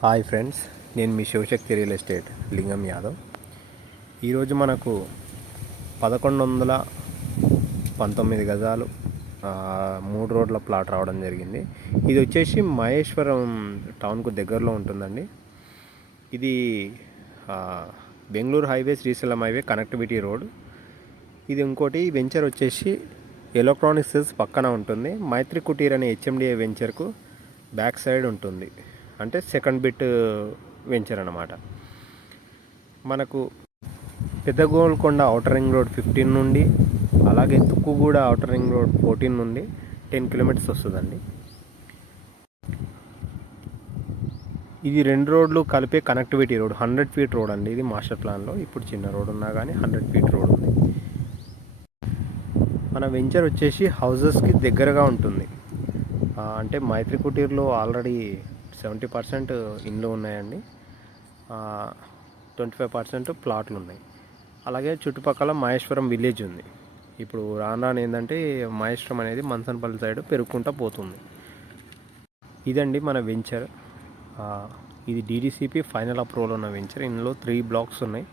Hi friends, నేను మీ Shivashakti real estate లింగం యాదవ్. ఈరోజు మనకు 1119 గజాలు 3 రోడ్ల ప్లాట్ రావడం జరిగింది. ఇది వచ్చేసి మహేశ్వరం టౌన్కు దగ్గరలో ఉంటుందండి. ఇది Bengaluru highway Srisailam highway connectivity road. ఇది ఇంకోటి వెంచర్ వచ్చేసి ఎలక్ట్రానిక్స్ పక్కన ఉంటుంది. మైత్రి కుటీర్ అనే హెచ్ఎండిఏ వెంచర్కు బ్యాక్ సైడ్ ఉంటుంది. అంటే సెకండ్ బిట్ వెంచర్ అన్నమాట. మనకు పెద్ద గోల్కొండ ఔటర్ రింగ్ రోడ్ 15 నుండి, అలాగే తుక్కుగూడ ఔటర్ రింగ్ రోడ్ 14 నుండి 10 కిలోమీటర్స్ వస్తుందండి. ఇది 2 రోడ్లు కలిపే కనెక్టివిటీ రోడ్, 100 ఫీట్ రోడ్ అండి. ఇది మాస్టర్ ప్లాన్లో. ఇప్పుడు చిన్న రోడ్ ఉన్నా కానీ 100 ఫీట్ రోడ్ ఉంది. మన వెంచర్ వచ్చేసి హౌజెస్కి దగ్గరగా ఉంటుంది. అంటే మైత్రి కుటీర్లో ఆల్రెడీ 70% ఇండ్లు ఉన్నాయండి, 25% ప్లాట్లు ఉన్నాయి. అలాగే చుట్టుపక్కల మహేశ్వరం విలేజ్ ఉంది. ఇప్పుడు రాను ఏంటంటే మహేశ్వరం అనేది మంచన్పల్లి సైడ్ పెరుగుకుంటూ పోతుంది. ఇదండి మన వెంచర్. ఇది DDCP ఫైనల్ అప్రూవల్ ఉన్న వెంచర్. ఇందులో 3 బ్లాక్స్ ఉన్నాయి.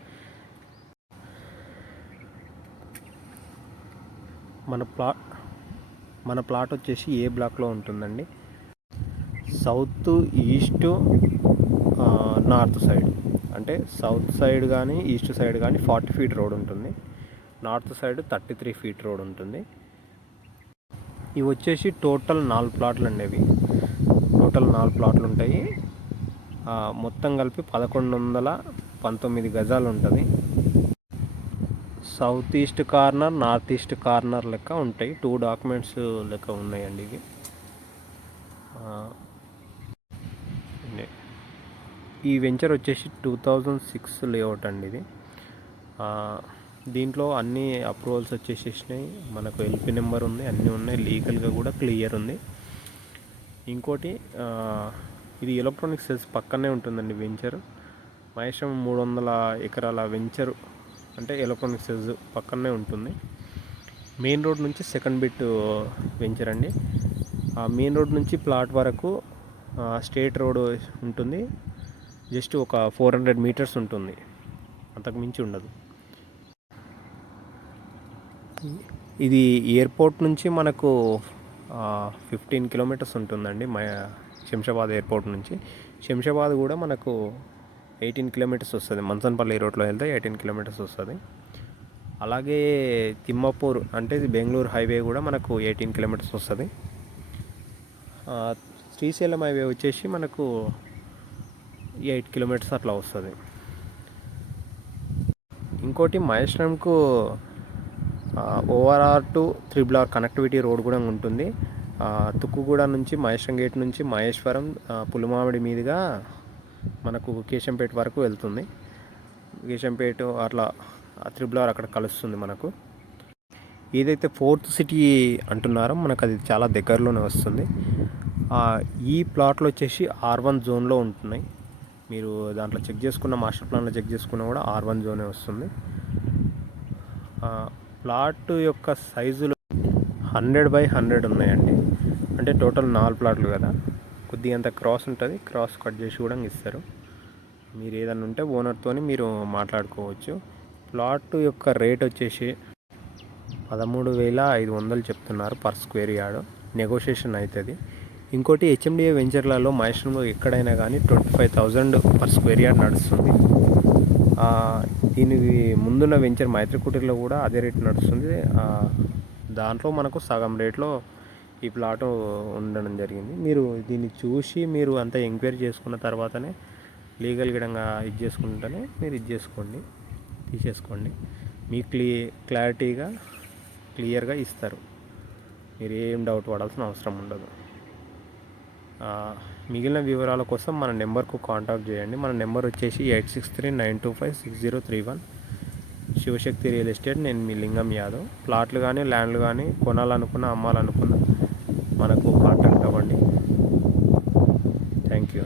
మన ప్లాట్ వచ్చేసి ఏ బ్లాక్లో ఉంటుందండి. South, east, north side. అంటే సౌత్ సైడ్ కానీ ఈస్ట్ సైడ్ కానీ 40 ఫీట్ రోడ్ ఉంటుంది. నార్త్ సైడ్ 33 ఫీట్ రోడ్ ఉంటుంది. ఇవి వచ్చేసి టోటల్ 4 ప్లాట్లు అండి. అవి టోటల్ 4 ప్లాట్లు ఉంటాయి. మొత్తం కలిపి 1119 గజాలు ఉంటుంది. South east corner, north east corner లెక్క ఉంటాయి. 2 డాక్యుమెంట్స్ లెక్క ఉన్నాయండి ఇవి. ఈ వెంచర్ వచ్చేసి 2006 లేఅవుట్ అండి ఇది. దీంట్లో అన్ని అప్రూవల్స్ వచ్చేసేసినాయి. మనకు LP నెంబర్ ఉంది, అన్నీ ఉన్నాయి. లీగల్గా కూడా క్లియర్ ఉంది. ఇంకోటి ఇది ఎలక్ట్రానిక్ సెల్స్ పక్కనే ఉంటుందండి వెంచర్. మహేశ్వరం 300 ఎకరాల వెంచర్ అంటే ఎలక్ట్రానిక్ సెల్స్ పక్కనే ఉంటుంది. మెయిన్ రోడ్ నుంచి సెకండ్ బిట్ వెంచర్ అండి. మెయిన్ రోడ్ నుంచి ప్లాట్ వరకు స్ట్రేట్ రోడ్ ఉంటుంది. జస్ట్ ఒక 400 మీటర్స్ ఉంటుంది, అంతకు మించి ఉండదు. ఇది ఎయిర్పోర్ట్ నుంచి మనకు 15 కిలోమీటర్స్ ఉంటుందండి. శంషాబాద్ ఎయిర్పోర్ట్ నుంచి. శంషాబాద్ కూడా మనకు 18 కిలోమీటర్స్ వస్తుంది. మంచన్పల్లి రోడ్లో వెళ్తే 18 కిలోమీటర్స్ వస్తుంది. అలాగే తిమ్మాపూర్ అంటే బెంగళూరు హైవే కూడా మనకు 18 కిలోమీటర్స్ వస్తుంది. శ్రీశైలం హైవే వచ్చేసి మనకు 8 కిలోమీటర్స్ అట్లా వస్తుంది. ఇంకోటి మహేశ్వరంకు ORR to 3R connectivity road కూడా ఉంటుంది. తుక్కుగూడ నుంచి మహేశ్వరం గేట్ నుంచి మహేశ్వరం పులిమామిడి మీదుగా మనకు కేశంపేట వరకు వెళ్తుంది. కేశంపేట అట్లా 3R అక్కడ కలుస్తుంది మనకు. ఏదైతే 4th సిటీ అంటున్నారో మనకు అది చాలా దగ్గరలోనే వస్తుంది. ఈ ప్లాట్లు వచ్చేసి R1 జోన్లో ఉంటున్నాయి. మీరు దాంట్లో చెక్ చేసుకున్న, మాస్టర్ ప్లాన్లో చెక్ చేసుకున్నా కూడా R1 జోనే వస్తుంది. ప్లాట్ యొక్క సైజులు 100x100 ఉన్నాయండి. అంటే టోటల్ 4 ప్లాట్లు కదా, కొద్దిగా అంత క్రాస్ ఉంటుంది. క్రాస్ కట్ చేసి కూడా ఇస్తారు. మీరు ఏదన్నా ఉంటే ఓనర్తో మీరు మాట్లాడుకోవచ్చు. ప్లాట్ యొక్క రేట్ వచ్చేసి 13,500 చెప్తున్నారు పర్ స్క్వేర్ యార్డ్. నెగోషియేషన్ అవుతుంది. ఇంకోటి హెచ్ఎండిఏ వెంచర్లలో మహేశ్వరంలో ఎక్కడైనా కానీ 25,000 పర్ స్క్వేర్ యార్డ్ నడుస్తుంది. దీనికి ముందున్న వెంచర్ మైత్రి కుటీర్లో కూడా అదే రేట్ నడుస్తుంది. దాంట్లో మనకు సగం రేట్లో ఈ ప్లాట్ ఉండడం జరిగింది. మీరు దీన్ని చూసి మీరు అంతా ఎంక్వైరీ చేసుకున్న తర్వాతనే లీగల్ గిడంగా ఇది చేసుకుంటేనే మీరు ఇది చేసుకోండి, తీసేసుకోండి. మీకు క్లియర్గా ఇస్తారు. మీరు ఏం డౌట్ పడాల్సిన అవసరం ఉండదు. మిగిలిన వివరాల కోసం మన నెంబర్కు కాంటాక్ట్ చేయండి. మన నెంబర్ వచ్చేసి 8639256031. Shivashakti real estate. నేను మీ లింగం యాదవ్. ప్లాట్లు కానీ ల్యాండ్లు కానీ కొనాలనుకున్నా, అమ్మాలనుకున్నా మనకు కాంటాక్ట్ అవ్వండి. Thank you.